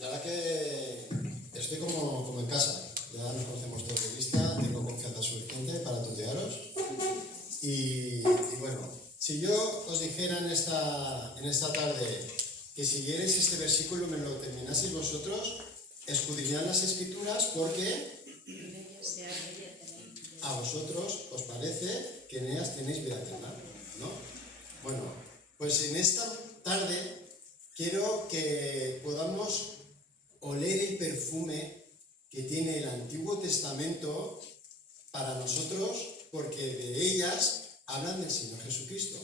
La verdad que estoy como en casa. Ya nos conocemos todos de vista, tengo confianza suficiente para tutearos. Y bueno, si yo os dijera en esta tarde que siguierais este versículo, me lo terminaseis vosotros, escudriñad las Escrituras porque a vosotros os parece que en ellas tenéis vida eterna, ¿no? Bueno, pues en esta tarde quiero que podamos oler el perfume que tiene el Antiguo Testamento para nosotros, porque de ellas hablan del Señor Jesucristo.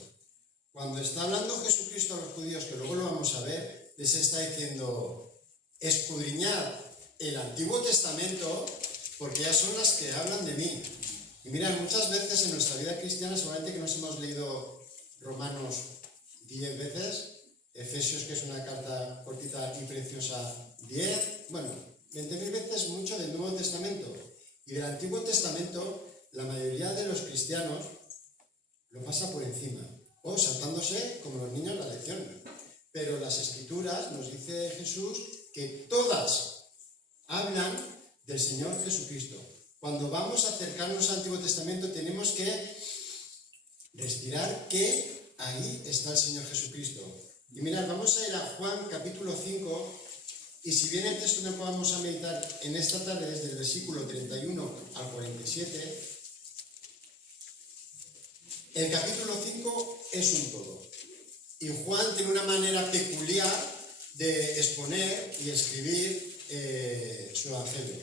Cuando está hablando Jesucristo a los judíos, que luego lo vamos a ver, les está diciendo: escudriñad el Antiguo Testamento, porque ellas son las que hablan de mí. Y mirad, muchas veces en nuestra vida cristiana, seguramente que nos hemos leído Romanos 10 veces, Efesios, que es una carta cortita y preciosa, 10, bueno, 20.000 veces mucho del Nuevo Testamento. Y del Antiguo Testamento, la mayoría de los cristianos lo pasa por encima, o saltándose como los niños la lección. Pero las Escrituras, nos dice Jesús, que todas hablan del Señor Jesucristo. Cuando vamos a acercarnos al Antiguo Testamento tenemos que respirar que ahí está el Señor Jesucristo. Y mirad, vamos a ir a Juan capítulo 5, y si bien el texto que vamos a meditar en esta tarde desde el versículo 31 al 47, el capítulo 5 es un todo. Y Juan tiene una manera peculiar de exponer y escribir su evangelio.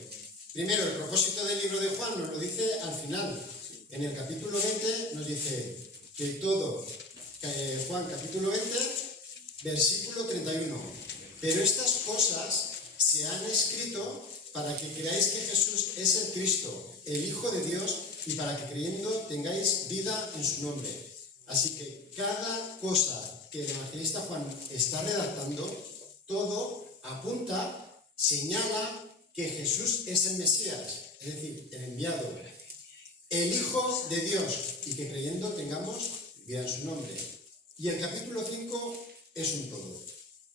Primero, el propósito del libro de Juan nos lo dice al final. En el capítulo 20 nos dice que todo, Juan capítulo 20, versículo 31. Pero estas cosas se han escrito para que creáis que Jesús es el Cristo, el Hijo de Dios, y para que creyendo tengáis vida en su nombre. Así que cada cosa que el evangelista Juan está redactando, todo apunta, señala que Jesús es el Mesías, es decir, el enviado, el Hijo de Dios, y que creyendo tengamos vida en su nombre. Y el capítulo 5 es un todo.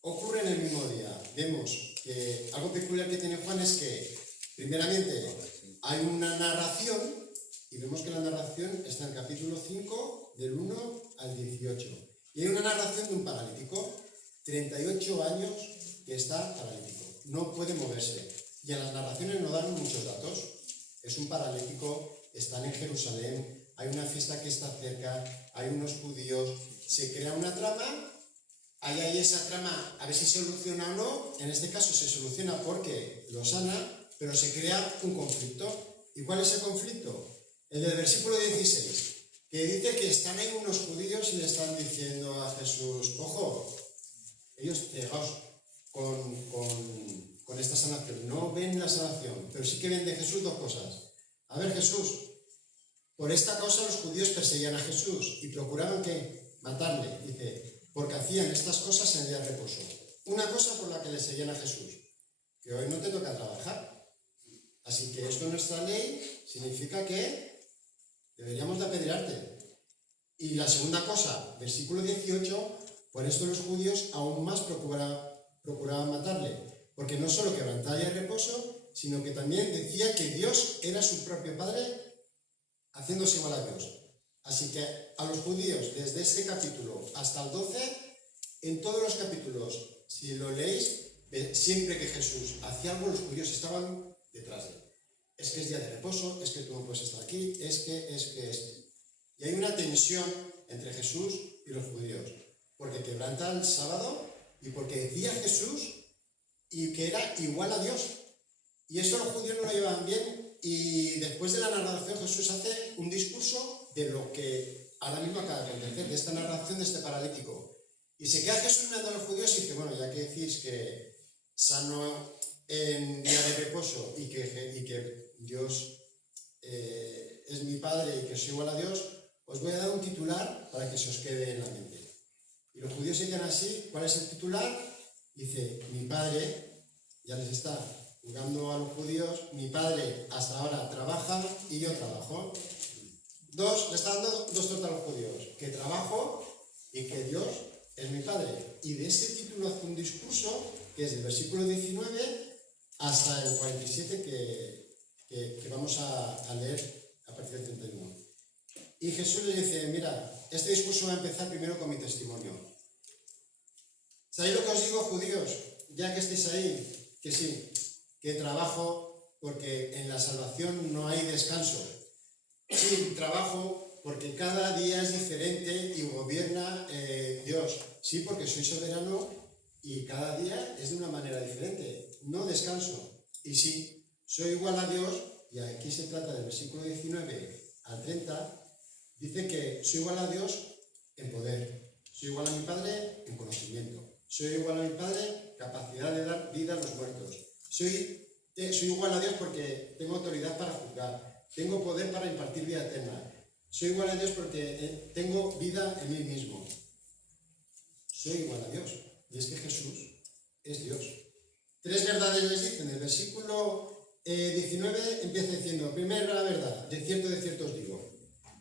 Ocurre en el mismo día. Vemos que algo peculiar que tiene Juan es que, primeramente, hay una narración, y vemos que la narración está en el capítulo 5, del 1 al 18. Y hay una narración de un paralítico, 38 años que está paralítico, no puede moverse. Y en las narraciones no dan muchos datos. Es un paralítico, están en Jerusalén, hay una fiesta que está cerca, hay unos judíos, se crea una trama. Hay ahí esa trama, a ver si se soluciona o no. En este caso se soluciona porque lo sana, pero se crea un conflicto. ¿Y cuál es el conflicto? El del versículo 16, que dice que están ahí unos judíos y le están diciendo a Jesús: ojo, ellos cegados con esta sanación, no ven la sanación, pero sí que ven de Jesús dos cosas. A ver, Jesús, por esta causa los judíos perseguían a Jesús y procuraban que matarle, dice, porque hacían estas cosas en el día de reposo. Una cosa por la que le seguían a Jesús, que hoy no te toca trabajar. Así que esto en nuestra ley significa que deberíamos de apedrearte. Y la segunda cosa, versículo 18, por esto los judíos aún más procuraban matarle, porque no solo quebrantaba el día de reposo, sino que también decía que Dios era su propio Padre, haciéndose igual a Dios. Así que a los judíos, desde este capítulo hasta el 12, en todos los capítulos, si lo leéis, siempre que Jesús hacía algo, los judíos estaban detrás de él. Es que es día de reposo, es que tú no puedes estar aquí, es que. Y hay una tensión entre Jesús y los judíos, porque quebranta el sábado y porque decía Jesús y que era igual a Dios. Y esto los judíos no lo llevaban bien, y después de la narración Jesús hace un discurso de lo que ahora mismo acaba de acontecer, de esta narración de este paralítico. Y se queda Jesús mirando a los judíos y dice: bueno, ya que decís que sano en día de reposo y que Dios es mi Padre y que soy igual a Dios, os voy a dar un titular para que se os quede en la mente. Y los judíos se quedan así. ¿Cuál es el titular? Dice: mi Padre, ya les está jugando a los judíos, mi Padre hasta ahora trabaja y yo trabajo. Le está dando dos tortas a los judíos: que trabajo y que Dios es mi Padre. Y de ese título hace un discurso que es del versículo 19 hasta el 47 que vamos a leer a partir del 31. Y Jesús le dice, mira, este discurso va a empezar primero con mi testimonio. ¿Sabéis lo que os digo, judíos? Ya que estéis ahí, que sí, que trabajo porque en la salvación no hay descanso. Sí, trabajo porque cada día es diferente y gobierna Dios. Sí, porque soy soberano y cada día es de una manera diferente. No descanso. Y sí, soy igual a Dios, y aquí se trata del versículo 19 al 30, dice que soy igual a Dios en poder. Soy igual a mi Padre en conocimiento. Soy igual a mi Padre, capacidad de dar vida a los muertos. Soy igual a Dios porque tengo autoridad para juzgar. Tengo poder para impartir vida eterna. Soy igual a Dios porque tengo vida en mí mismo. Soy igual a Dios. Y es que Jesús es Dios. 3 verdades les dicen. El versículo 19 empieza diciendo, primera verdad, de cierto os digo.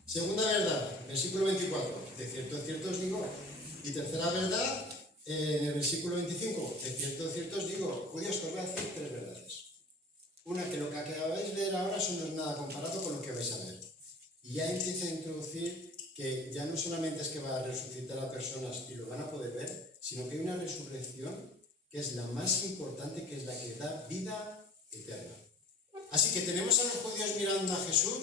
Segunda verdad, versículo 24, de cierto os digo. Y tercera verdad, en el versículo 25, de cierto os digo, judíos, que os voy a decir 3 verdades. Una, que lo que acabáis de ver ahora no es nada comparado con lo que vais a ver. Y ya empieza a introducir que ya no solamente es que va a resucitar a personas y lo van a poder ver, sino que hay una resurrección que es la más importante, que es la que da vida eterna. Así que tenemos a los judíos mirando a Jesús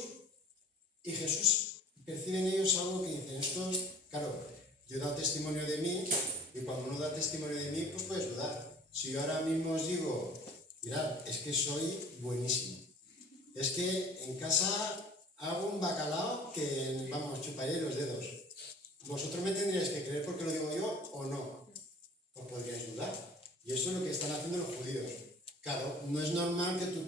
y Jesús percibe en ellos algo que dicen, estos, claro, yo he dado testimonio de mí y cuando uno da testimonio de mí, pues puedes dudar. Si yo ahora mismo os digo, mirad, es que soy buenísimo. Es que en casa hago un bacalao que, vamos, chuparé los dedos. ¿Vosotros me tendríais que creer porque lo digo yo o no? Pues podríais dudar. Y eso es lo que están haciendo los judíos. Claro, no es normal que tú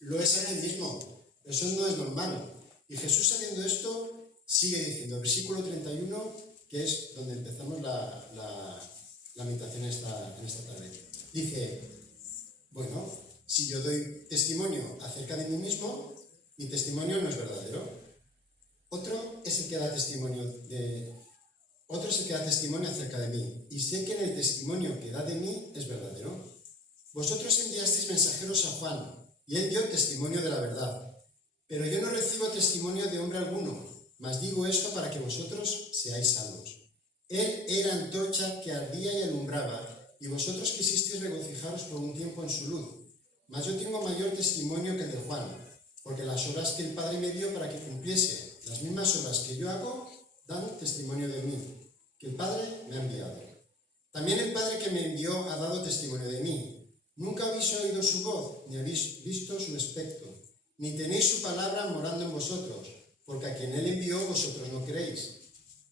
lo es a ti mismo. Eso no es normal. Y Jesús, sabiendo esto, sigue diciendo, versículo 31, que es donde empezamos la meditación en esta tarde. Dice, bueno, si yo doy testimonio acerca de mí mismo, mi testimonio no es verdadero. Otro es el que da testimonio acerca de mí, y sé que el testimonio que da de mí es verdadero. Vosotros enviasteis mensajeros a Juan, y él dio testimonio de la verdad. Pero yo no recibo testimonio de hombre alguno, mas digo esto para que vosotros seáis salvos. Él era antorcha que ardía y alumbraba, y vosotros quisisteis regocijaros por un tiempo en su luz. Mas yo tengo mayor testimonio que el de Juan, porque las obras que el Padre me dio para que cumpliese, las mismas obras que yo hago, dan testimonio de mí, que el Padre me ha enviado. También el Padre que me envió ha dado testimonio de mí. Nunca habéis oído su voz, ni habéis visto su aspecto, ni tenéis su palabra morando en vosotros, porque a quien él envió vosotros no creéis.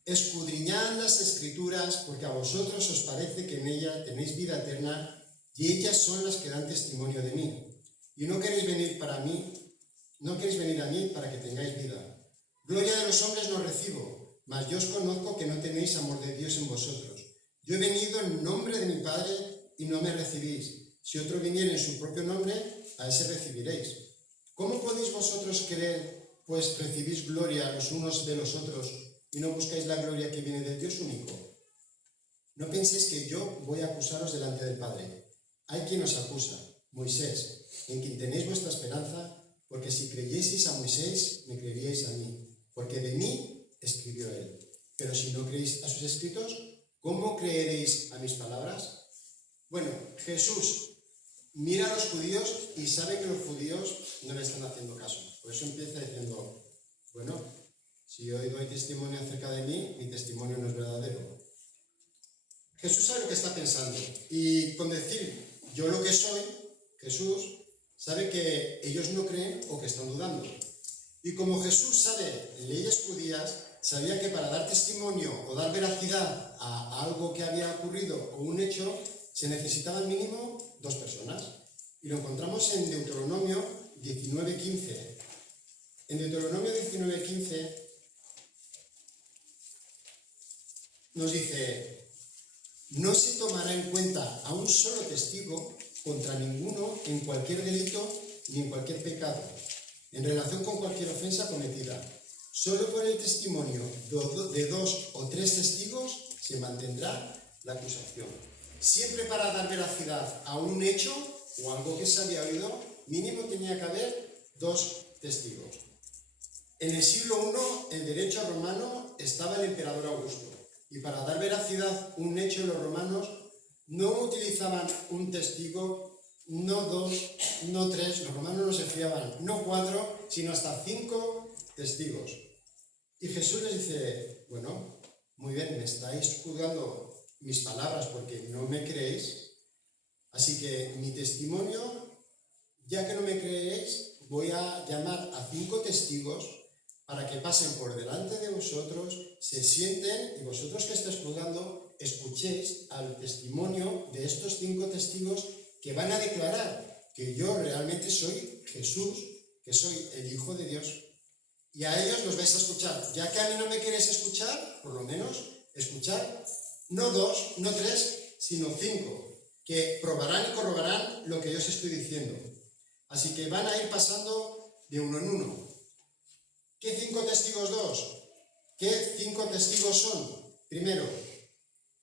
Escudriñad las Escrituras, porque a vosotros os parece que en ella tenéis vida eterna, y ellas son las que dan testimonio de mí. Y no queréis venir a mí para que tengáis vida. Gloria de los hombres no recibo, mas yo os conozco que no tenéis amor de Dios en vosotros. Yo he venido en nombre de mi Padre y no me recibís. Si otro viniera en su propio nombre, a ese recibiréis. ¿Cómo podéis vosotros creer, pues recibís gloria los unos de los otros y no buscáis la gloria que viene del Dios único? No penséis que yo voy a acusaros delante del Padre. Hay quien os acusa, Moisés, en quien tenéis vuestra esperanza, porque si creyeseis a Moisés, me creeríais a mí, porque de mí escribió él. Pero si no creéis a sus escritos, ¿cómo creeréis a mis palabras? Bueno, Jesús mira a los judíos y sabe que los judíos no le están haciendo caso. Por eso empieza diciendo, bueno, si yo doy testimonio acerca de mí, mi testimonio no es verdadero. Jesús sabe lo que está pensando. Y con decir yo lo que soy, Jesús sabe que ellos no creen o que están dudando. Y como Jesús sabe leyes judías, sabía que para dar testimonio o dar veracidad a algo que había ocurrido o un hecho, se necesitaban mínimo 2 personas. Y lo encontramos en Deuteronomio 19:15. En Deuteronomio 19:15 nos dice, no se tomará en cuenta a un solo testigo contra ninguno en cualquier delito ni en cualquier pecado, en relación con cualquier ofensa cometida. Solo por el testimonio de 2 o 3 testigos se mantendrá la acusación. Siempre para dar veracidad a un hecho o algo que se había oído, mínimo tenía que haber dos testigos. En el siglo I, el derecho romano estaba el emperador Augusto. Y para dar veracidad a un hecho, los romanos no utilizaban un testigo, no dos, no tres. Los romanos no se fiaban, no 4, sino hasta 5 testigos. Y Jesús les dice, bueno, muy bien, me estáis juzgando mis palabras porque no me creéis. Así que mi testimonio, ya que no me creéis, voy a llamar a 5 testigos para que pasen por delante de vosotros, se sienten y vosotros que estáis juzgando, escuchéis al testimonio de estos 5 testigos que van a declarar que yo realmente soy Jesús, que soy el Hijo de Dios. Y a ellos los vais a escuchar. Ya que a mí no me queréis escuchar, por lo menos escuchar, no 2, no 3, sino 5, que probarán y corroborarán lo que yo os estoy diciendo. Así que van a ir pasando de uno en uno. ¿Qué 5 testigos 2? ¿Qué 5 testigos son? Primero,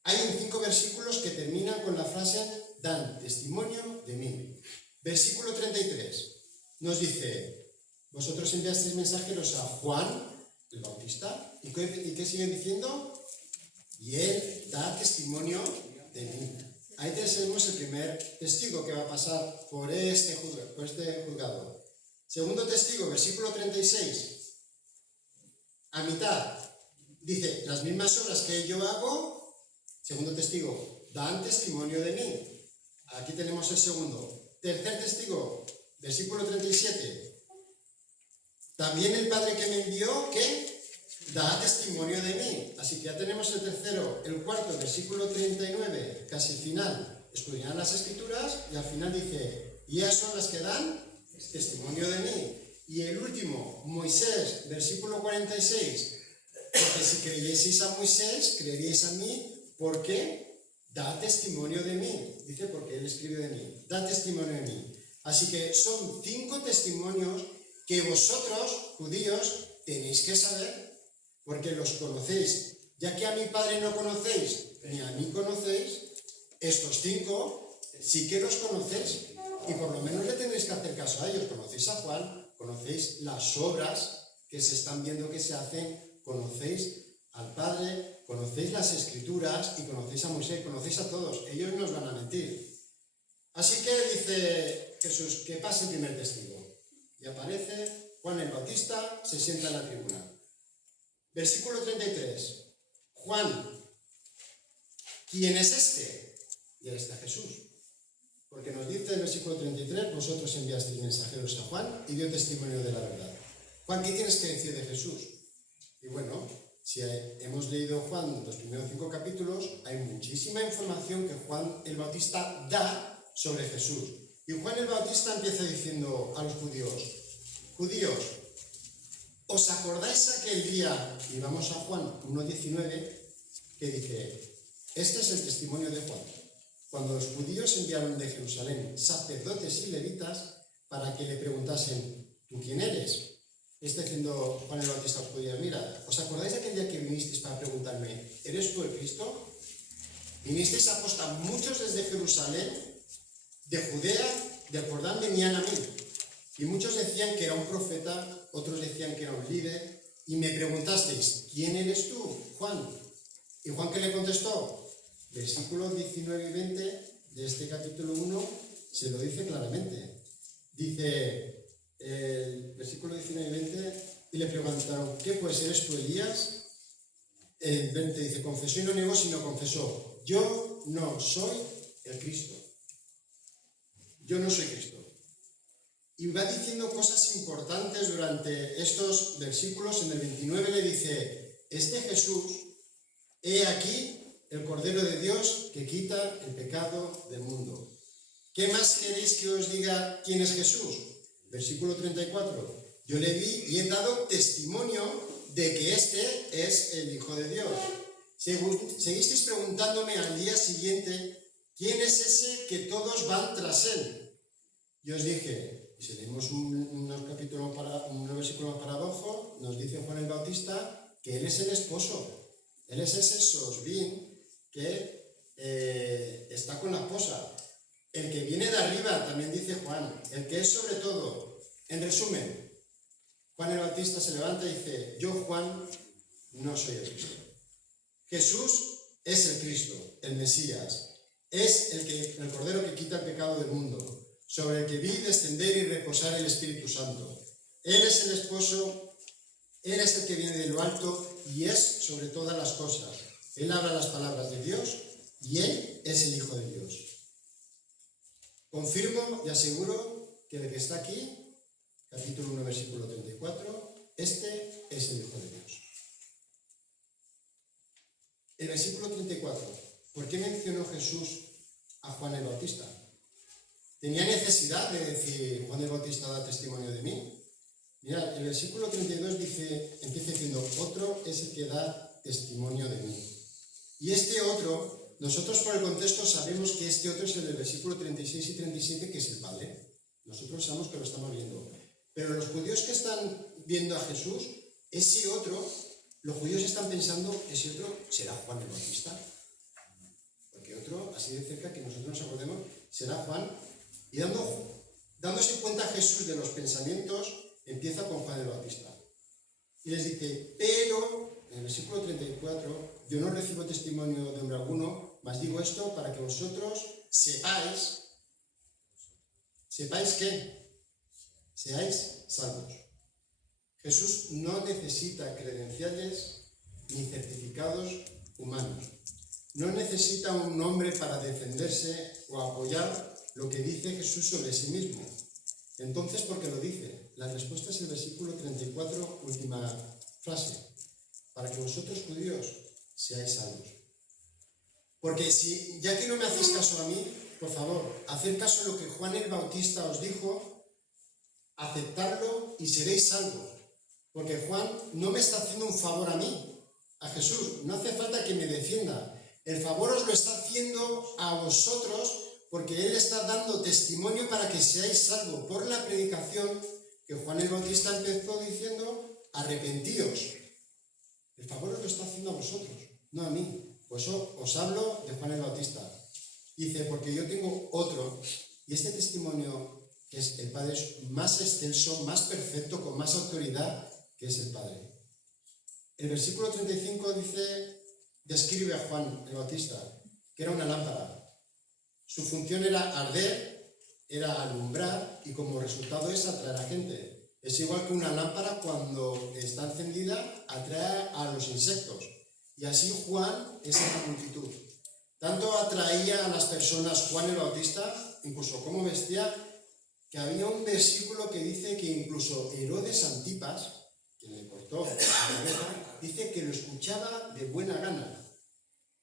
hay 5 versículos que terminan con la frase dan testimonio de mí. Versículo 33 nos dice, vosotros enviasteis mensajeros a Juan el Bautista, ¿y qué sigue diciendo? Y él da testimonio de mí. Ahí tenemos el primer testigo que va a pasar por este juzgado. Segundo testigo, versículo 36. A mitad, dice, las mismas obras que yo hago, segundo testigo, dan testimonio de mí. Aquí tenemos el segundo. Tercer testigo, versículo 37. También el Padre que me envió, ¿qué? Da testimonio de mí. Así que ya tenemos el tercero. El cuarto, versículo 39, casi final. Escudriñad las Escrituras y al final dice, y ellas son las que dan testimonio de mí. Y el último, Moisés, versículo 46, porque si creyeseis a Moisés, creeríais a mí, porque da testimonio de mí. Dice, porque él escribe de mí, da testimonio de mí. Así que son 5 testimonios que vosotros, judíos, tenéis que saber, porque los conocéis. Ya que a mi Padre no conocéis, ni a mí conocéis, estos 5 sí que los conocéis, y por lo menos le tenéis que hacer caso a ellos. Conocéis a Juan, conocéis las obras que se están viendo que se hacen, conocéis al Padre, conocéis las Escrituras y conocéis a Moisés, conocéis a todos. Ellos no os van a mentir. Así que dice Jesús, que pase el primer testigo. Y aparece Juan el Bautista, se sienta en la tribuna. Versículo 33. Juan, ¿quién es este? Y él está Jesús. Porque nos dice en el versículo 33, vosotros enviasteis mensajeros a Juan y dio testimonio de la verdad. Juan, ¿qué tienes que decir de Jesús? Y bueno, si hemos leído Juan los primeros 5 capítulos, hay muchísima información que Juan el Bautista da sobre Jesús. Y Juan el Bautista empieza diciendo a los judíos, judíos, ¿os acordáis aquel día? Y vamos a Juan 1:19, que dice, este es el testimonio de Juan. Cuando los judíos enviaron de Jerusalén sacerdotes y levitas para que le preguntasen, ¿tú quién eres? Está diciendo Juan el Bautista a los judíos, mira, ¿os acordáis de aquel día que vinisteis para preguntarme, ¿eres tú el Cristo? Vinisteis a aposta muchos desde Jerusalén, de Judea, del Jordán venían a mí. Y muchos decían que era un profeta, otros decían que era un líder, y me preguntasteis, ¿quién eres tú, Juan? ¿Y Juan qué le contestó? Versículos 19 y 20 de este capítulo 1 se lo dice claramente. Dice, el versículo 19 y 20, y le preguntaron, ¿qué pues, eres tú Elías? El 20 dice, confesó y no negó, sino confesó, yo no soy el Cristo. Yo no soy Cristo. Y va diciendo cosas importantes durante estos versículos. En el 29 le dice, este Jesús, he aquí el Cordero de Dios que quita el pecado del mundo. ¿Qué más queréis que os diga quién es Jesús? Versículo 34. Yo le vi y he dado testimonio de que este es el Hijo de Dios. Seguisteis preguntándome al día siguiente, ¿quién es ese que todos van tras él? Y os dije, y si leemos unos versículos para abajo, nos dice Juan el Bautista que él es el esposo. Él es ese Sosbín que está con la esposa. El que viene de arriba, también dice Juan, el que es sobre todo. En resumen, Juan el Bautista se levanta y dice, yo, Juan, no soy el Cristo. Jesús es el Cristo, el Mesías. Es el Cordero que quita el pecado del mundo, sobre el que vi descender y reposar el Espíritu Santo. Él es el esposo, Él es el que viene de lo alto y es sobre todas las cosas. Él habla las palabras de Dios y Él es el Hijo de Dios. Confirmo y aseguro que el que está aquí, capítulo 1, versículo 34, este es el Hijo de Dios. El versículo 34, ¿por qué mencionó Jesús a Juan el Bautista? ¿Tenía necesidad de decir, Juan el Bautista da testimonio de mí? Mirad, el versículo 32 empieza diciendo, otro es el que da testimonio de mí. Y este otro, nosotros por el contexto sabemos que este otro es el del versículo 36 y 37, que es el Padre. Nosotros sabemos que lo estamos viendo. Pero los judíos que están viendo a Jesús, ese otro, los judíos están pensando que ese otro será Juan el Bautista. Porque otro, así de cerca que nosotros nos acordemos, será Juan. Y dándose cuenta Jesús de los pensamientos, empieza con Juan el Bautista. Y les dice, pero, en el versículo 34, yo no recibo testimonio de hombre alguno, mas digo esto para que vosotros sepáis ¿qué? Seáis salvos. Jesús no necesita credenciales ni certificados humanos. No necesita un nombre para defenderse o apoyar lo que dice Jesús sobre sí mismo. Entonces, ¿por qué lo dice? La respuesta es el versículo 34, última frase. Para que vosotros, judíos, seáis salvos. Porque si, ya que no me hacéis caso a mí, por favor, haced caso a lo que Juan el Bautista os dijo, aceptarlo y seréis salvos. Porque Juan no me está haciendo un favor a mí, a Jesús. No hace falta que me defienda. El favor os lo está haciendo a vosotros porque Él está dando testimonio para que seáis salvos por la predicación que Juan el Bautista empezó diciendo, arrepentíos. El favor os lo está haciendo a vosotros, no a mí. Por eso os hablo de Juan el Bautista. Dice, porque yo tengo otro, y este testimonio, que es el Padre, es más extenso, más perfecto, con más autoridad, que es el Padre. El versículo 35 describe a Juan el Bautista, que era una lámpara. Su función era arder, era alumbrar, y como resultado es atraer a gente. Es igual que una lámpara cuando está encendida atrae a los insectos. Y así Juan es en la multitud. Tanto atraía a las personas Juan el Bautista, incluso cómo vestía, que había un versículo que dice que incluso Herodes Antipas, que le cortó la cabeza, dice que lo escuchaba de buena gana,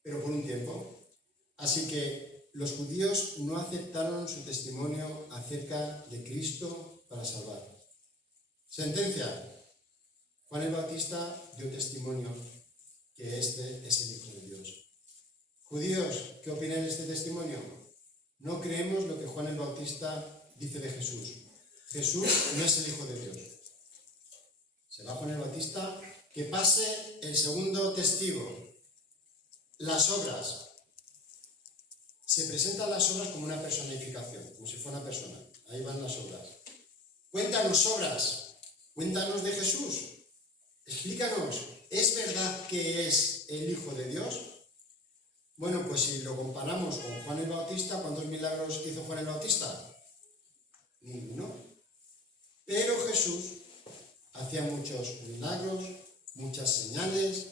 pero por un tiempo. Así que los judíos no aceptaron su testimonio acerca de Cristo para salvar. Sentencia. Juan el Bautista dio testimonio que este es el Hijo de Dios. Judíos, ¿qué opinan de este testimonio? No creemos lo que Juan el Bautista dice de Jesús. Jesús no es el Hijo de Dios. Se va Juan el Bautista, que pase el segundo testigo. Las obras. Se presentan las obras como una personificación, como si fuera una persona. Ahí van las obras. Cuéntanos obras, cuéntanos de Jesús. Explícanos, ¿es verdad que es el Hijo de Dios? Bueno, pues si lo comparamos con Juan el Bautista, ¿cuántos milagros hizo Juan el Bautista? Ninguno. Pero Jesús hacía muchos milagros, muchas señales,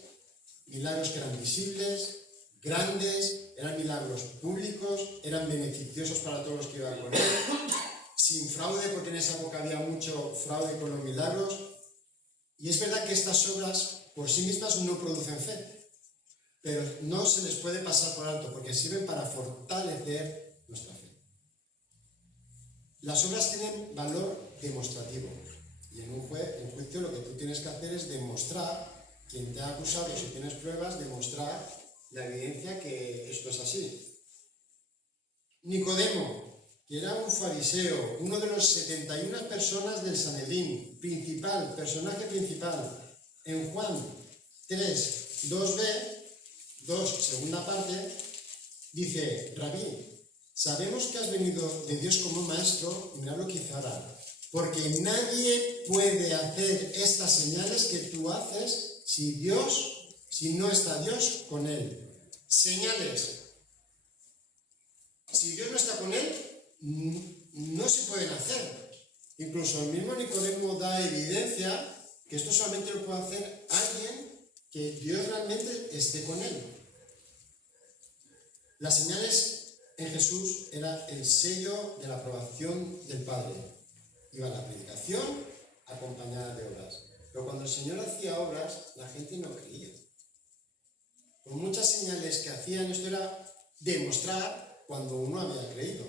milagros que eran visibles, grandes, eran milagros públicos, eran beneficiosos para todos los que iban con él, sin fraude, porque en esa época había mucho fraude con los milagros. Y es verdad que estas obras por sí mismas no producen fe, pero no se les puede pasar por alto, porque sirven para fortalecer nuestra fe. Las obras tienen valor demostrativo, y en un juicio lo que tú tienes que hacer es demostrar, quien te ha acusado, si tienes pruebas, demostrar la evidencia que esto es así. Nicodemo, que era un fariseo, uno de los 71 personas del Sanedrín, personaje principal, en Juan 3, 2b, 2, segunda parte, Dice, Rabí, sabemos que has venido de Dios como maestro, y mira lo que hizo ahora, porque nadie puede hacer estas señales que tú haces si no está Dios con él. Señales. Si Dios no está con él, no se pueden hacer. Incluso el mismo Nicodemo da evidencia que esto solamente lo puede hacer alguien que Dios realmente esté con él. Las señales en Jesús era el sello de la aprobación del Padre. Iba la predicación acompañada de obras. Pero cuando el Señor hacía obras, la gente no creía. Con muchas señales que hacían, esto era demostrar cuando uno había creído.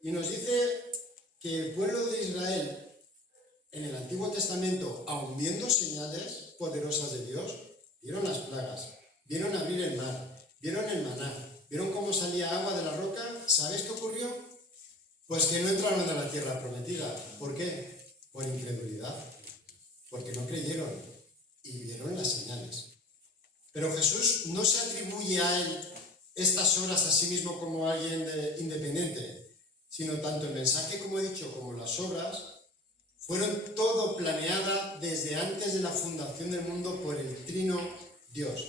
Y nos dice que el pueblo de Israel en el Antiguo Testamento, aun viendo señales poderosas de Dios, vieron las plagas, vieron abrir el mar, vieron el maná, vieron cómo salía agua de la roca. ¿Sabes qué ocurrió? Pues que no entraron a la tierra prometida. ¿Por qué? Por incredulidad, porque no creyeron y vieron las señales. Pero Jesús no se atribuye a él estas obras a sí mismo como alguien independiente, sino tanto el mensaje, como he dicho, como las obras fueron todo planeada desde antes de la fundación del mundo por el Trino Dios.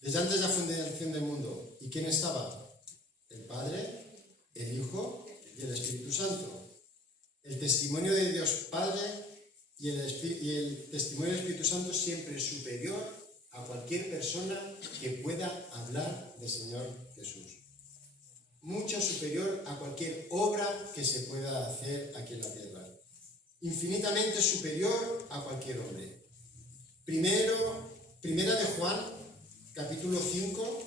Desde antes de la fundación del mundo. ¿Y quién estaba? El Padre, el Hijo y el Espíritu Santo. El testimonio de Dios Padre y el testimonio del Espíritu Santo siempre es superior a cualquier persona que pueda hablar del Señor Jesús. Mucho superior a cualquier obra que se pueda hacer aquí en la tierra. Infinitamente superior a cualquier hombre. Primera de Juan, capítulo 5,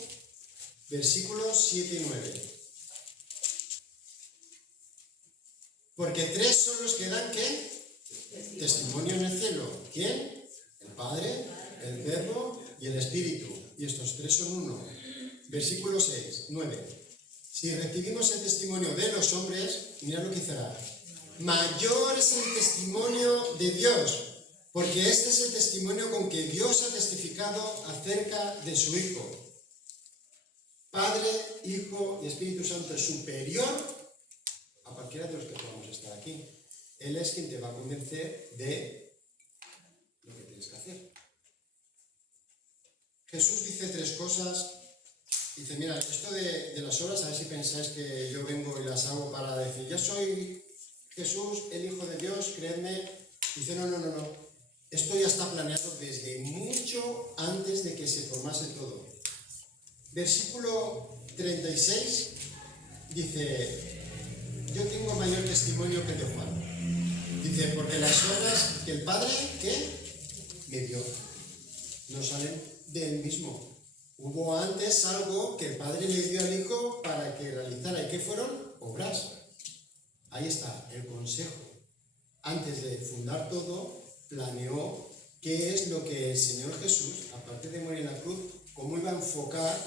versículos 7 y 9. Porque tres son los que dan, ¿qué? Testimonio en el cielo. ¿Quién? El Padre, el Verbo y el Espíritu. Y estos tres son uno. Versículo 9. Si recibimos el testimonio de los hombres, mirad lo que será. Mayor es el testimonio de Dios, porque este es el testimonio con que Dios ha testificado acerca de su Hijo. Padre, Hijo y Espíritu Santo es superior a cualquiera de los que podamos estar aquí. Él es quien te va a convencer de lo que tienes que hacer. Jesús dice tres cosas. Dice, mira, esto de las obras, a ver si pensáis que yo vengo y las hago para decir, yo soy Jesús, el Hijo de Dios, creedme. Dice, no. Esto ya está planeado desde mucho antes de que se formase todo. Versículo 36 dice, yo tengo mayor testimonio que el de Juan. Dice, porque las obras que el Padre, ¿qué? Me dio, no salen de él mismo. Hubo antes algo que el Padre le dio al Hijo para que realizara. ¿Y qué fueron? Obras. Ahí está, el consejo. Antes de fundar todo, planeó qué es lo que el Señor Jesús, aparte de morir en la cruz, cómo iba a enfocar,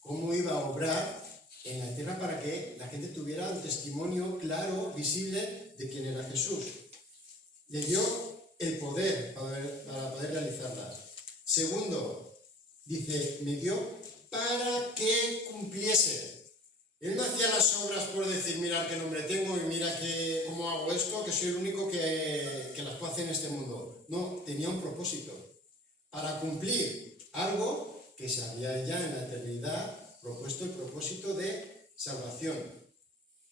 cómo iba a obrar en la tierra para que la gente tuviera un testimonio claro, visible, de quién era Jesús. Le dio el poder para poder realizarlas. Segundo, dice, me dio para que cumpliese. Él no hacía las obras por decir, mira qué nombre tengo y mira cómo hago esto, que soy el único que las puede hacer en este mundo. No, tenía un propósito. Para cumplir algo que se había ya en la eternidad propuesto, el propósito de salvación,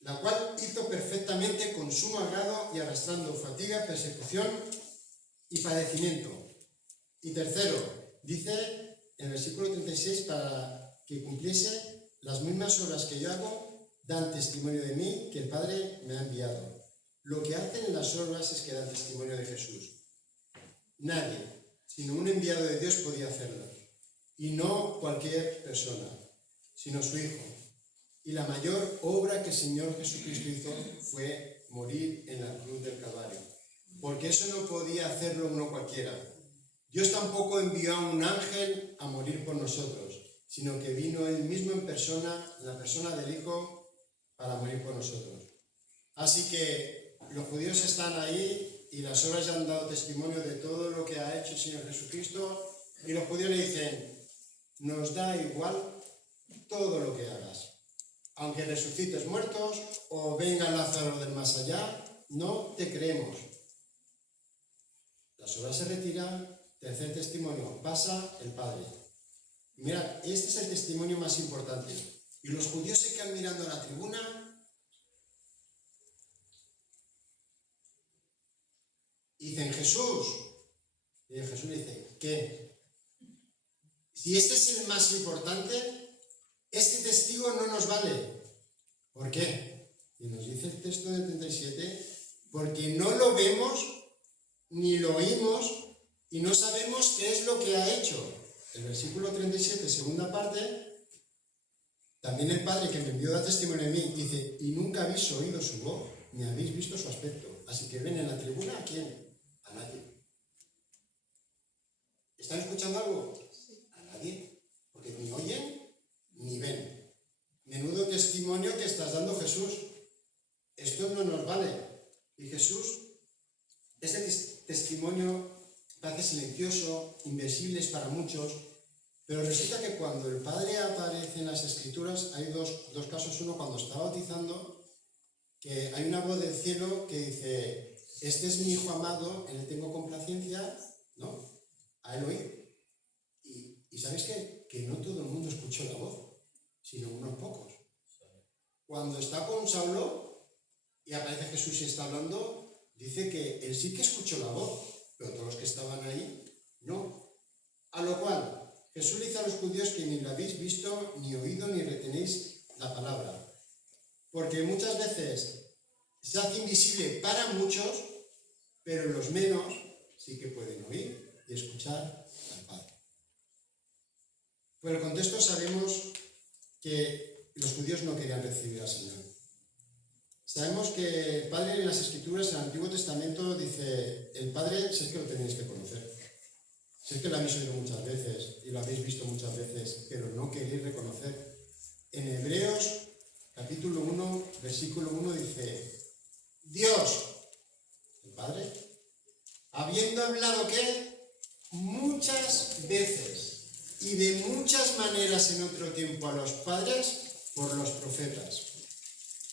la cual hizo perfectamente con sumo agrado y arrastrando fatiga, persecución y padecimiento. Y tercero, dice en el versículo 36, para que cumpliese las mismas obras que yo hago, dan testimonio de mí, que el Padre me ha enviado. Lo que hacen en las obras es que dan testimonio de Jesús. Nadie, sino un enviado de Dios podía hacerlo. Y no cualquier persona, sino su Hijo. Y la mayor obra que el Señor Jesucristo hizo fue morir en la cruz del Calvario. Porque eso no podía hacerlo uno cualquiera. Dios tampoco envió a un ángel a morir por nosotros, sino que vino Él mismo en persona, la persona del Hijo, para morir por nosotros. Así que los judíos están ahí y las obras ya han dado testimonio de todo lo que ha hecho el Señor Jesucristo, y los judíos le dicen, nos da igual todo lo que hagas. Aunque resucites muertos o venga Lázaro del más allá, no te creemos. Las horas se retiran, tercer testimonio, pasa el Padre. Mirad, este es el testimonio más importante. Y los judíos se quedan mirando a la tribuna y dicen, Jesús. Y Jesús le dice, ¿qué? Si este es el más importante, este testigo no nos vale. ¿Por qué? Y nos dice el texto del 37, porque no lo vemos ni lo oímos y no sabemos qué es lo que ha hecho. El versículo 37, segunda parte, también el Padre que me envió da testimonio de mí, dice, y nunca habéis oído su voz, ni habéis visto su aspecto. Así que ven en la tribuna, ¿a quién? A nadie. ¿Están escuchando algo? A nadie. Porque ni oyen ni ven. Menudo testimonio que estás dando, Jesús. Esto no nos vale. Y Jesús, este testimonio parece silencioso, invisible para muchos, pero resulta que cuando el Padre aparece en las Escrituras, hay dos casos. Uno, cuando está bautizando, que hay una voz del cielo que dice, este es mi Hijo amado, en él tengo complacencia, ¿no? A él oír. ¿Y sabéis qué? Que no todo el mundo escuchó la voz, sino unos pocos. Cuando está con Saulo y aparece Jesús y está hablando, dice que él sí que escuchó la voz, pero todos los que estaban ahí, no. A lo cual, Jesús le dice a los judíos que ni la habéis visto, ni oído, ni retenéis la palabra. Porque muchas veces se hace invisible para muchos, pero los menos sí que pueden oír y escuchar al Padre. Por el contexto sabemos que los judíos no querían recibir al Señor. Sabemos que el Padre en las Escrituras, en el Antiguo Testamento, dice, el Padre, si es que lo tenéis que conocer. Si es que lo habéis oído muchas veces y lo habéis visto muchas veces, pero no queréis reconocer. En Hebreos, capítulo 1, versículo 1, dice, Dios, el Padre, habiendo hablado, ¿qué? Muchas veces y de muchas maneras en otro tiempo a los padres por los profetas.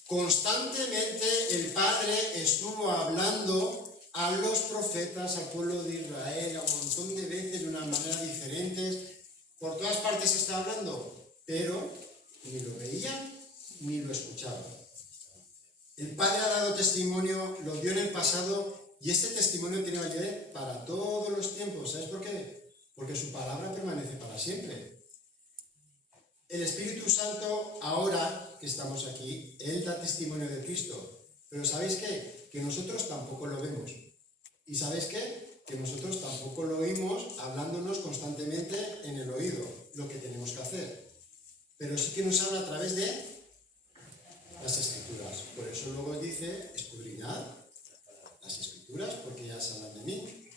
Constantemente el Padre estuvo hablando a los profetas, al pueblo de Israel, a un montón de veces de una manera diferente. Por todas partes está hablando, pero ni lo veían ni lo escuchaban. El Padre ha dado testimonio, lo dio en el pasado, y este testimonio tiene validez para todos los tiempos. ¿Sabes por qué? Porque su palabra permanece para siempre. El Espíritu Santo, ahora que estamos aquí, Él da testimonio de Cristo. Pero ¿sabéis qué? Que nosotros tampoco lo vemos. ¿Y sabéis qué? Que nosotros tampoco lo oímos hablándonos constantemente en el oído, lo que tenemos que hacer. Pero sí que nos habla a través de las Escrituras. Por eso luego dice, escudriñad las Escrituras, porque ya se hablan de mí.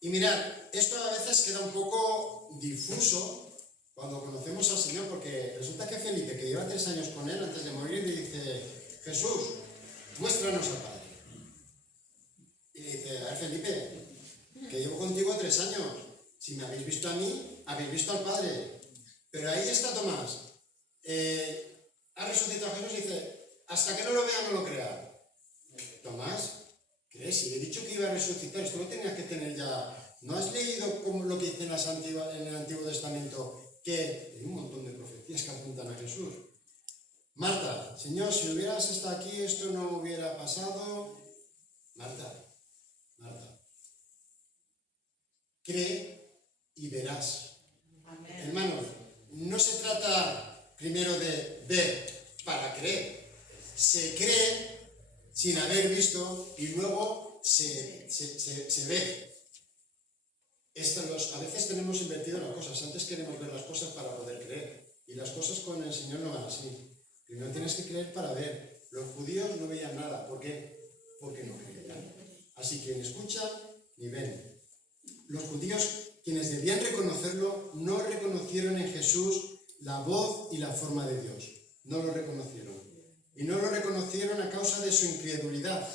Y mirad, esto a veces queda un poco difuso cuando conocemos al Señor, porque resulta que Felipe, que lleva 3 años con él antes de morir, le dice, Jesús, muéstranos al Padre. Y le dice, a ver Felipe, que llevo contigo 3 años, si me habéis visto a mí, habéis visto al Padre. Pero ahí está Tomás, ha resucitado a Jesús y dice, hasta que no lo vea no lo crea. Tomás, ¿crees? Si le he dicho que iba a resucitar, esto lo tenías que tener ya. ¿No has leído como lo que dice en el Antiguo Testamento? Que hay un montón de profecías que apuntan a Jesús. Marta, Señor, si hubieras estado aquí, esto no hubiera pasado. Marta, cree y verás. Amén. Hermanos, no se trata primero de ver para creer. Se cree sin haber visto y luego se ve. A veces tenemos invertido las cosas. Antes queremos ver las cosas para poder creer. Y las cosas con el Señor no van así. Primero tienes que creer para ver. Los judíos no veían nada. ¿Por qué? Porque no creían. Así que ni escuchan ni ven. Los judíos, quienes debían reconocerlo, no reconocieron en Jesús la voz y la forma de Dios. No lo reconocieron. Y no lo reconocieron a causa de su incredulidad.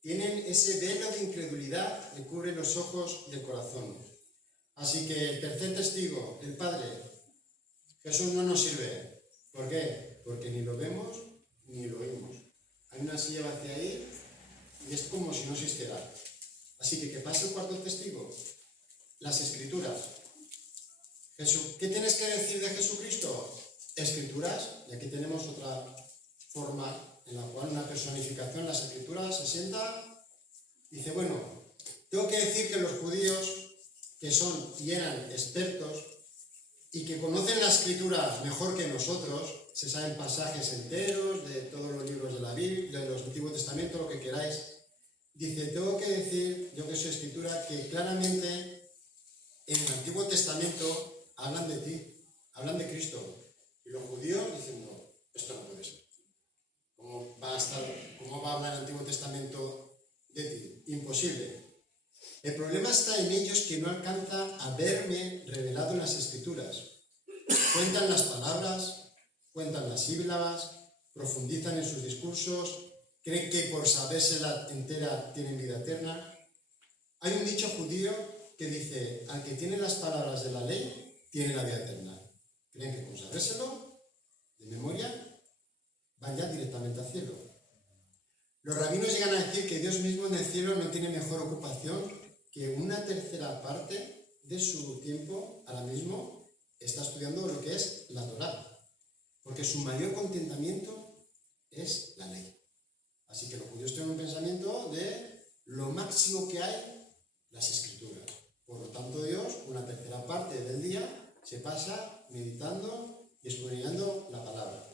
Tienen ese velo de incredulidad que cubre los ojos y el corazón. Así que el tercer testigo, el Padre, Jesús no nos sirve. ¿Por qué? Porque ni lo vemos ni lo oímos. Hay una silla vacía ahí y es como si no existiera. Así que pase el cuarto testigo. Las Escrituras. ¿Qué tienes que decir de Jesucristo? Escrituras. Y aquí tenemos otra forma en la cual una personificación, las Escrituras, se sienta y dice, bueno, tengo que decir que los judíos, que son y eran expertos y que conocen la Escritura mejor que nosotros, se saben pasajes enteros de todos los libros de la Biblia, de los Antiguo Testamento, lo que queráis. Dice, tengo que decir, yo que soy Escritura, que claramente en el Antiguo Testamento hablan de ti, hablan de Cristo. Y los judíos dicen, no, esto no puede ser. ¿Cómo va a hablar el Antiguo Testamento de ti? Imposible. El problema está en ellos que no alcanza a verme revelado en las Escrituras. Cuentan las palabras, cuentan las sílabas, profundizan en sus discursos, creen que por sabérsela entera tienen vida eterna. Hay un dicho judío que dice, al que tiene las palabras de la ley, tiene la vida eterna. Creen que con sabérselo, de memoria, van ya directamente al cielo. Los rabinos llegan a decir que Dios mismo en el cielo no tiene mejor ocupación que una tercera parte de su tiempo ahora mismo está estudiando lo que es la Torá, porque su mayor contentamiento es la ley. Así que los judíos tienen un pensamiento de lo máximo que hay, las Escrituras. Por lo tanto, Dios, una tercera parte del día, se pasa meditando y escudriñando la palabra.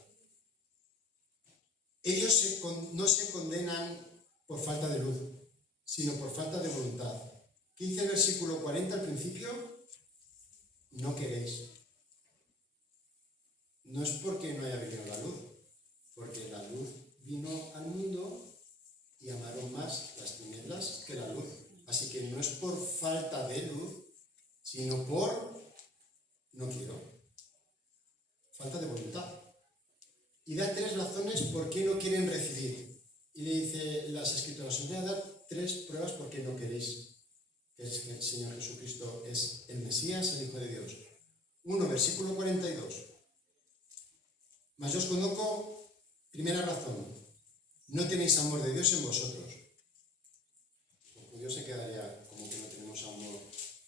Ellos no se condenan por falta de luz, sino por falta de voluntad. ¿Qué dice el versículo 40 al principio? No queréis. No es porque no haya venido la luz, porque la luz vino al mundo y amaron más las tinieblas que la luz. Así que no es por falta de luz, sino por no quiero. Falta de voluntad. Y da 3 razones por qué no quieren recibir. Y le dice las Escrituras, os voy a dar 3 pruebas por qué no queréis. Que es que el Señor Jesucristo es el Mesías, el Hijo de Dios. 1, versículo 42. Mas yo os conozco, primera razón, no tenéis amor de Dios en vosotros. Los judíos se quedaría como que no tenemos amor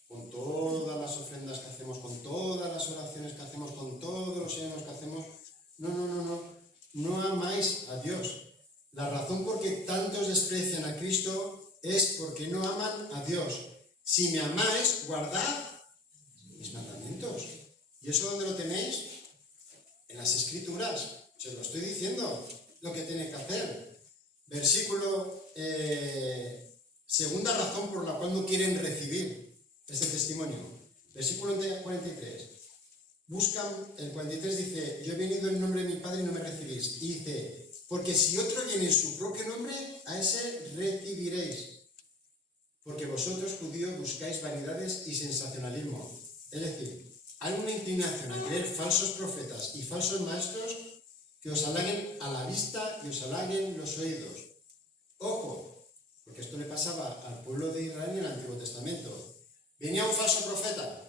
con todas las ofrendas que hacemos, con todas las oraciones que hacemos, con todos los ayunos que hacemos. No amáis a Dios. La razón por qué tantos desprecian a Cristo es porque no aman a Dios. Si me amáis, guardad mis mandamientos. ¿Y eso dónde lo tenéis? En las Escrituras. Os lo estoy diciendo, lo que tenéis que hacer. Versículo, segunda razón por la cual no quieren recibir este testimonio. Versículo 43. Buscan, el 43 dice, yo he venido en nombre de mi Padre y no me recibís. Y dice, porque si otro viene en su propio nombre, a ese recibiréis. Porque vosotros, judíos, buscáis vanidades y sensacionalismo. Es decir, hay una inclinación a creer falsos profetas y falsos maestros que os halaguen a la vista y os halaguen los oídos. Ojo, porque esto le pasaba al pueblo de Israel en el Antiguo Testamento. Venía un falso profeta.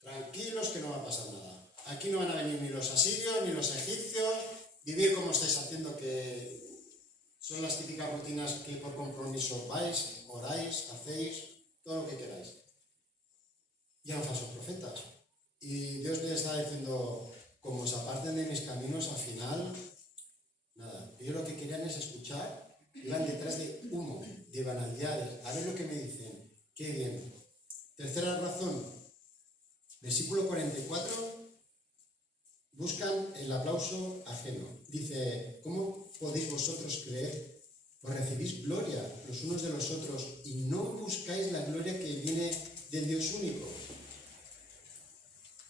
Tranquilos que no va a pasar nada. Aquí no van a venir ni los asirios ni los egipcios. Vivir como estáis haciendo, que son las típicas rutinas que por compromiso vais, oráis, hacéis, todo lo que queráis. Y eran falsos profetas. Y Dios les está diciendo, como se aparten de mis caminos, al final, nada. Ellos lo que querían es escuchar, iban detrás de humo, de banalidades. A ver lo que me dicen. Qué bien. Tercera razón, versículo 44. Buscan el aplauso ajeno. Dice, ¿cómo podéis vosotros creer? Pues recibís gloria los unos de los otros y no buscáis la gloria que viene del Dios único.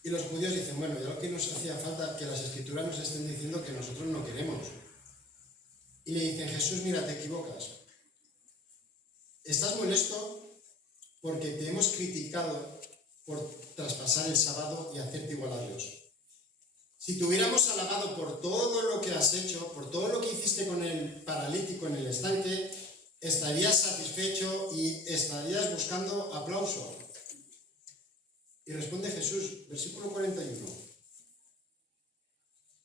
Y los judíos dicen, bueno, ya lo que nos hacía falta que las Escrituras nos estén diciendo que nosotros no queremos. Y le dicen, Jesús, mira, te equivocas. Estás molesto porque te hemos criticado por traspasar el sábado y hacerte igual a Dios. Si te hubiéramos alabado por todo lo que has hecho, por todo lo que hiciste con el paralítico en el estanque, estarías satisfecho y estarías buscando aplauso. Y responde Jesús, versículo 41.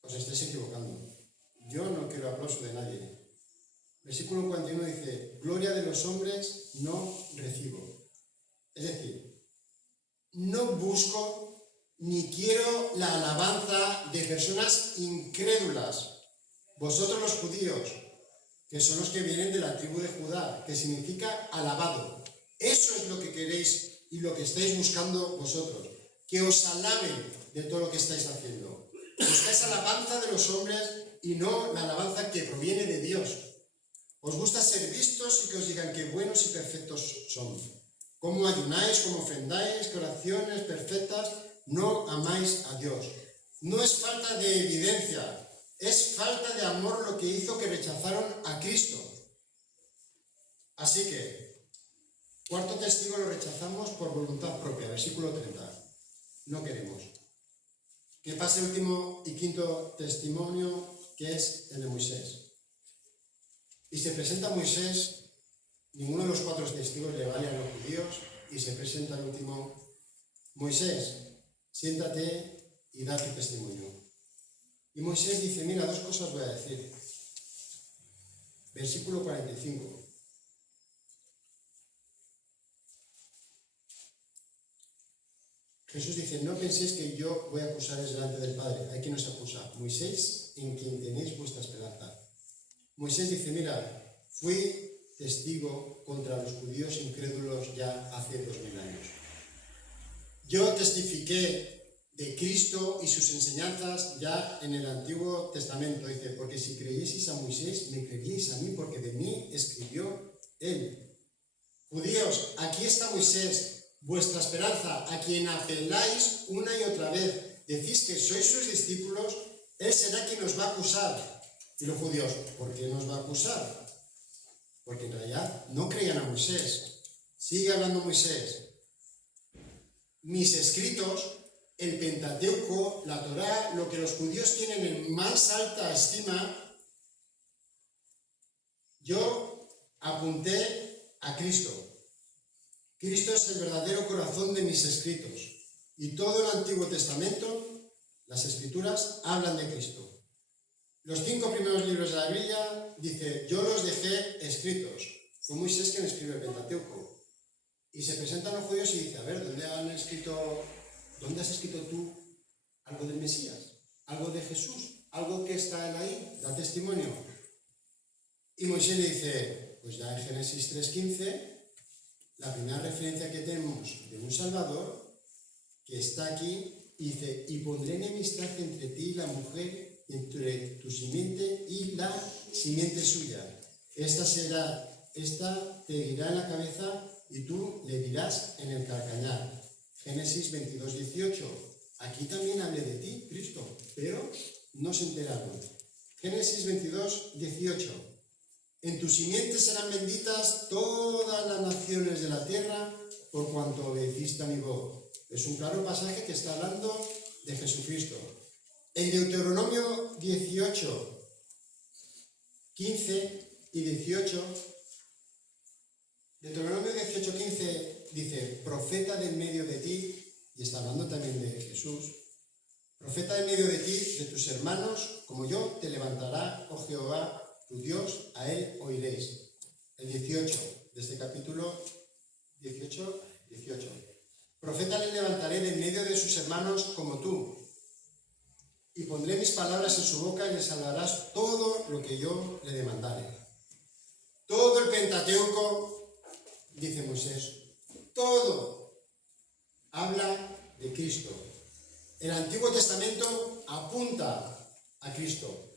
os estáis equivocando. Yo no quiero aplauso de nadie. Versículo 41 dice, gloria de los hombres no recibo. Es decir, no busco ni quiero la alabanza de personas incrédulas. Vosotros los judíos, que son los que vienen de la tribu de Judá, que significa alabado. Eso es lo que queréis y lo que estáis buscando vosotros. Que os alaben de todo lo que estáis haciendo. Buscáis alabanza de los hombres y no la alabanza que proviene de Dios. Os gusta ser vistos y que os digan qué buenos y perfectos son. Cómo ayunáis, cómo ofrendáis, qué oraciones perfectas, no amáis a Dios. No es falta de evidencia, es falta de amor lo que hizo que rechazaron a Cristo. Así que, cuarto testigo lo rechazamos por voluntad propia, versículo 30. No queremos. Que pase el último y quinto testimonio, que es el de Moisés. Y se presenta Moisés, ninguno de los cuatro testigos le vale a los judíos, y se presenta el último, Moisés, siéntate y da tu testimonio. Y Moisés dice, mira, dos cosas voy a decir. Versículo 45. Jesús dice, no penséis que yo voy a acusaros delante del Padre. ¿Hay quien nos acusa? Moisés, en quien tenéis vuestra esperanza. Moisés dice, mira, fui testigo contra los judíos incrédulos ya hace 2000 años. Yo testifiqué de Cristo y sus enseñanzas ya en el Antiguo Testamento. Dice, porque si creyeseis a Moisés, me creyeis a mí, porque de mí escribió él. Judíos, aquí está Moisés, vuestra esperanza, a quien apeláis una y otra vez. Decís que sois sus discípulos, él será quien os va a acusar. Y los judíos, ¿por qué nos va a acusar? Porque en realidad no creían a Moisés. Sigue hablando Moisés. Mis escritos, el Pentateuco, la Torá, lo que los judíos tienen en más alta estima, yo apunté a Cristo. Cristo es el verdadero corazón de mis escritos. Y todo el Antiguo Testamento, las Escrituras, hablan de Cristo. Los 5 primeros libros de la Biblia, dice, yo los dejé escritos. Fue Moisés quien escribe el Pentateuco. Y se presentan los judíos y dice, a ver, ¿dónde has escrito tú algo del Mesías? ¿Algo de Jesús? ¿Algo que está en ahí? Da testimonio. Y Moisés le dice, pues ya en Génesis 3:15, la primera referencia que tenemos de un Salvador, que está aquí, dice, y pondré enemistad entre ti y la mujer, entre tu simiente y la simiente suya. Esta te herirá en la cabeza y tú le dirás en el calcañar. Génesis 22:18. Aquí también hablé de ti, Cristo, pero no se enteraron. Génesis 22:18. En tu simiente serán benditas todas las naciones de la tierra por cuanto obedeciste a mi voz. Es un claro pasaje que está hablando de Jesucristo. En Deuteronomio 18, 15 y 18, Deuteronomio 18, 15 dice, profeta de en medio de ti, y está hablando también de Jesús, profeta de en medio de ti, de tus hermanos, como yo, te levantará, oh Jehová, tu Dios, a él oiréis. El 18, de este capítulo 18. Profeta le levantaré de en medio de sus hermanos como tú, y pondré mis palabras en su boca y les hablarás todo lo que yo le demandare. Todo el Pentateuco, dice Moisés, todo habla de Cristo. El Antiguo Testamento apunta a Cristo.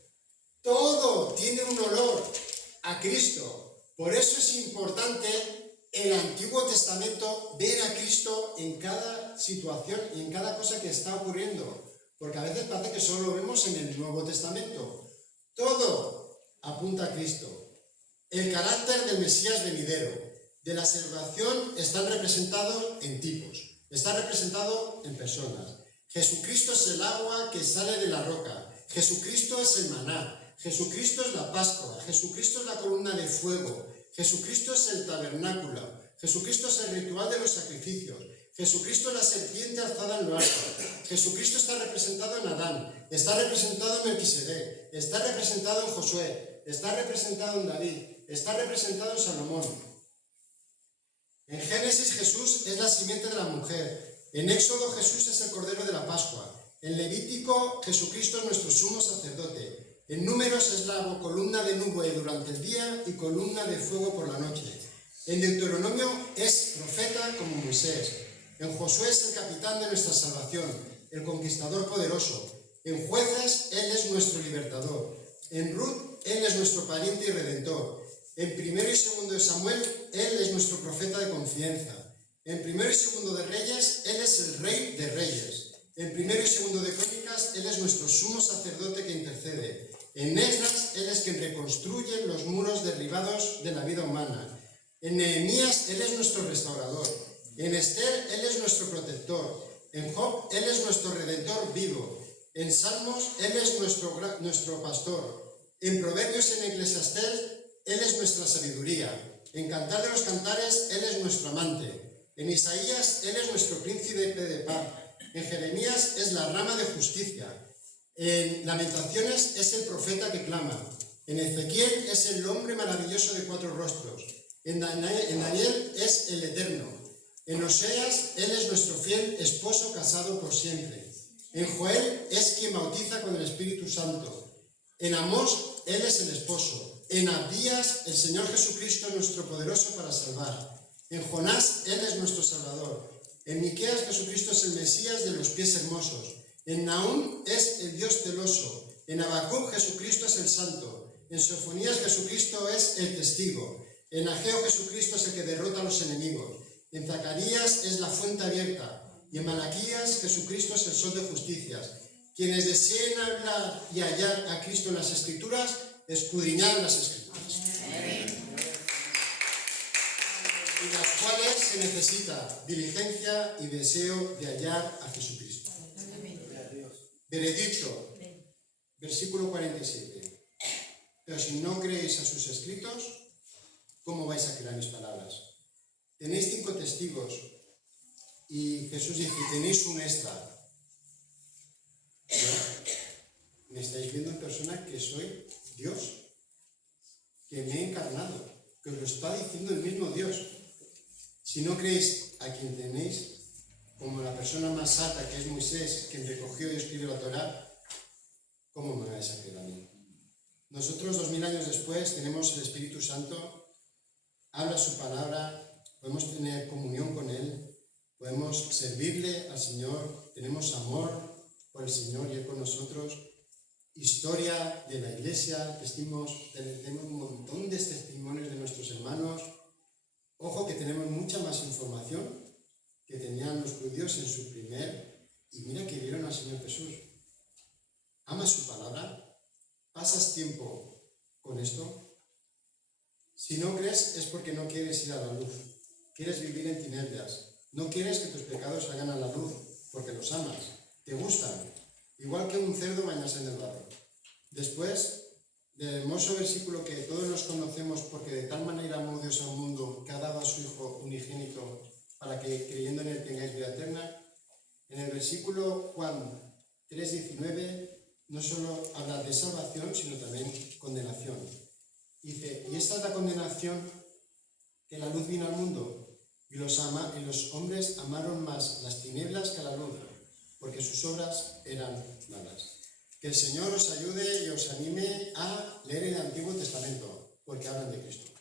Todo tiene un olor a Cristo. Por eso es importante el Antiguo Testamento ver a Cristo en cada situación y en cada cosa que está ocurriendo. Porque a veces parece que solo lo vemos en el Nuevo Testamento. Todo apunta a Cristo. El carácter del Mesías venidero, de la salvación, están representados en tipos. Está representado en personas. Jesucristo es el agua que sale de la roca. Jesucristo es el maná. Jesucristo es la Pascua. Jesucristo es la columna de fuego. Jesucristo es el tabernáculo. Jesucristo es el ritual de los sacrificios. Jesucristo es la serpiente alzada en lo alto. Jesucristo está representado en Adán, está representado en Melquisedec, está representado en Josué, está representado en David, está representado en Salomón. En Génesis Jesús es la simiente de la mujer. En Éxodo Jesús es el Cordero de la Pascua. En Levítico Jesucristo es nuestro sumo sacerdote. En Números es la columna de nube durante el día y columna de fuego por la noche. En Deuteronomio es profeta como Moisés. En Josué es el capitán de nuestra salvación, el conquistador poderoso. En Jueces Él es nuestro libertador. En Ruth Él es nuestro pariente y redentor. En primero y segundo de Samuel, Él es nuestro profeta de confianza. En primero y segundo de Reyes, Él es el Rey de Reyes. En primero y segundo de Crónicas, Él es nuestro sumo sacerdote que intercede. En Esdras, Él es quien reconstruye los muros derribados de la vida humana. En Nehemías, Él es nuestro restaurador. En Esther, Él es nuestro protector. En Job, Él es nuestro redentor vivo. En Salmos, Él es nuestro pastor. En Proverbios y en Eclesiastés, Él es nuestra sabiduría. En Cantar de los Cantares, Él es nuestro amante. En Isaías, Él es nuestro príncipe de paz. En Jeremías es la rama de justicia. En Lamentaciones es el profeta que clama. En Ezequiel es el hombre maravilloso de 4 rostros. En Daniel es el eterno. En Oseas, Él es nuestro fiel esposo casado por siempre. En Joel es quien bautiza con el Espíritu Santo. En Amós, Él es el esposo. En Abdías, el Señor Jesucristo es nuestro poderoso para salvar. En Jonás, Él es nuestro Salvador. En Miqueas, Jesucristo es el Mesías de los pies hermosos. En Nahum es el Dios celoso. En Habacuc, Jesucristo es el Santo. En Sofonías, Jesucristo es el testigo. En Ageo, Jesucristo es el que derrota a los enemigos. En Zacarías es la fuente abierta. Y en Malaquías, Jesucristo es el sol de justicias. Quienes deseen hablar y hallar a Cristo en las Escrituras, escudriñar las Escrituras. Y las cuales se necesita diligencia y deseo de hallar a Jesucristo. Veredicto, versículo 47. Pero si no creéis a sus escritos, ¿cómo vais a creer mis palabras? Tenéis 5 testigos y Jesús dice, tenéis un extra. Me estáis viendo en persona que soy Dios, que me he encarnado, que os lo está diciendo el mismo Dios. Si no creéis a quien tenéis, como la persona más alta que es Moisés, quien recogió y escribió la Torá, ¿cómo me vais a creer a mí? Nosotros 2000 años después tenemos el Espíritu Santo, habla su palabra, podemos tener comunión con Él, podemos servirle al Señor, tenemos amor por el Señor y Él con nosotros. Historia de la Iglesia, tenemos un montón de testimonios de nuestros hermanos. Ojo que tenemos mucha más información que tenían los judíos en su primer, y mira que vieron al Señor Jesús. ¿Amas su palabra? ¿Pasas tiempo con esto? Si no crees es porque no quieres ir a la luz, quieres vivir en tinieblas, no quieres que tus pecados salgan a la luz porque los amas, te gustan. Igual que un cerdo bañarse en el barro. Después del hermoso versículo que todos nos conocemos, porque de tal manera amó Dios al mundo que ha dado a su Hijo unigénito para que creyendo en Él tengáis vida eterna, en el versículo Juan 3:19 no solo habla de salvación, sino también condenación. Dice, y esta es la condenación, que la luz vino al mundo y los hombres amaron más las tinieblas que la luz, porque sus obras eran malas. Que el Señor os ayude y os anime a leer el Antiguo Testamento, porque hablan de Cristo.